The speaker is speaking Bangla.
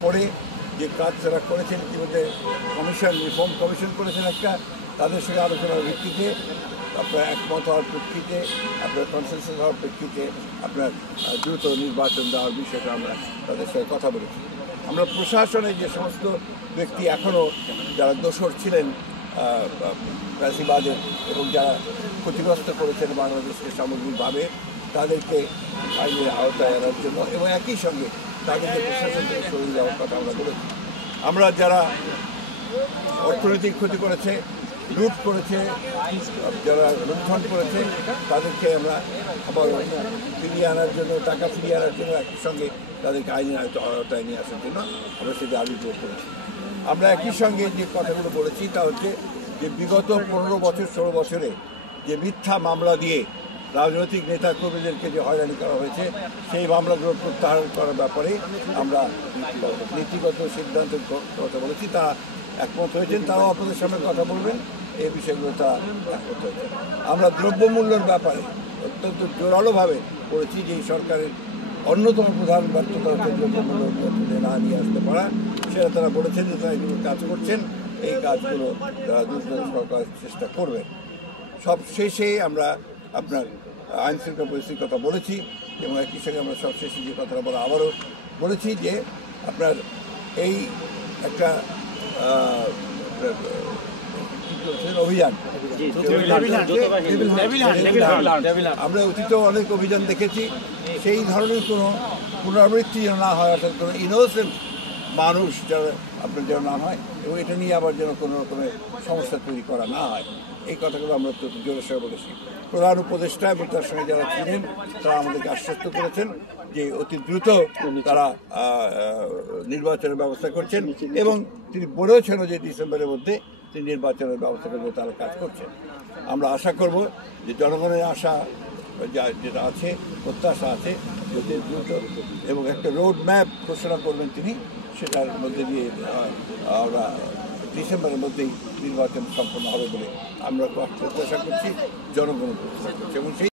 পরে যে কাজ তারা করেছেন ইতিমধ্যে কমিশন রিফর্ম কমিশন করেছেন একটা, তাদের সঙ্গে আলোচনার ভিত্তিতে আপনার একমত হওয়ার প্রেক্ষিতে আপনার কনসেনসাস হওয়ার প্রেক্ষিতে আপনার দ্রুত নির্বাচন দেওয়ার বিষয়টা আমরা তাদের সঙ্গে কথা বলেছি। আমরা প্রশাসনে যে সমস্ত ব্যক্তি এখনও যারা দোষর ছিলেন ফ্যাসিবাদের এবং যারা ক্ষতিগ্রস্ত করেছেন বাংলাদেশকে সামগ্রিকভাবে, তাদেরকে আইনের আওতায় আনার জন্য এবং একই সঙ্গে তাদেরকে প্রশাসন থেকে সরিয়ে দেওয়ার কথা আমরা বলেছি। আমরা যারা অর্থনৈতিক ক্ষতি করেছে, লুট করেছে, যারা লুণ্ঠন করেছে, তাদেরকে আমরা আবার ফিরিয়ে আনার জন্য, টাকা ফিরিয়ে আনার জন্য একই সঙ্গে তাদেরকে আইনের আওতায় নিয়ে আসার জন্য আমরা সেটা আবির্ভাব করেছি। আমরা একই সঙ্গে যে কথাগুলো বলেছি তা হচ্ছে যে বিগত 15 বছর 16 বছরে যে মিথ্যা মামলা দিয়ে রাজনৈতিক নেতা কর্মীদেরকে যে হয়রানি করা হয়েছে, সেই মামলাগুলো প্রত্যাহার করার ব্যাপারে আমরা নীতিগত সিদ্ধান্তের কথা বলেছি। তারা একমত হয়েছেন, তারাও আপনাদের সামনে কথা বলবেন, এই বিষয়গুলো তারা একমত হয়েছেন। আমরা দ্রব্যমূল্যের ব্যাপারে অত্যন্ত জোরালোভাবে বলেছি যে এই সরকারের অন্যতম প্রধান ব্যর্থতা হচ্ছে দ্রব্যমূল্য নিয়ন্ত্রণে না নিয়ে আসতে পারা। সেটা তারা বলেছেন যে তারা এগুলো কাজ করছেন, এই কাজগুলো তারা দ্রুত সরকার চেষ্টা করবে। সব শেষে আমরা আপনার আইন শৃঙ্খলা পরিস্থিতির কথা বলেছি এবং একই সঙ্গে আমরা সবশেষে যে কথাটা বলা আবারও বলেছি যে আপনার এই একটা অভিযান, আমরা অতীতেও অনেক অভিযান দেখেছি, সেই ধরনের কোনো পুনরাবৃত্তি যেন না হয়, অর্থাৎ কোনো ইনোসেন্ট মানুষ যারা আপনার যেন না হয় এবং এটা নিয়ে আবার যেন কোনো রকমের সমস্যা তৈরি করা না হয়, এই কথাগুলো আমরা তো জোরের সঙ্গে বলেছি। প্রধান উপদেষ্টা এবং তার সঙ্গে যারা ছিলেন তারা আমাদেরকে আশ্বস্ত করেছেন যে অতি দ্রুত তারা নির্বাচনের ব্যবস্থা করছেন এবং তিনি বলেছেন যে ডিসেম্বরের মধ্যে তিনি নির্বাচনের ব্যবস্থা করবে, তারা কাজ করছেন। আমরা আশা করব যে জনগণের আশা যেটা আছে, প্রত্যাশা আছে, যদি দ্রুত এবং একটা রোড ম্যাপ ঘোষণা করবেন তিনি, সেটার মধ্যে দিয়ে আমরা ডিসেম্বরের মধ্যেই নির্বাচন সম্পন্ন হবে বলে আমরা প্রত্যাশা করছি, জনগণ প্রত্যাশা করছি এবং সেই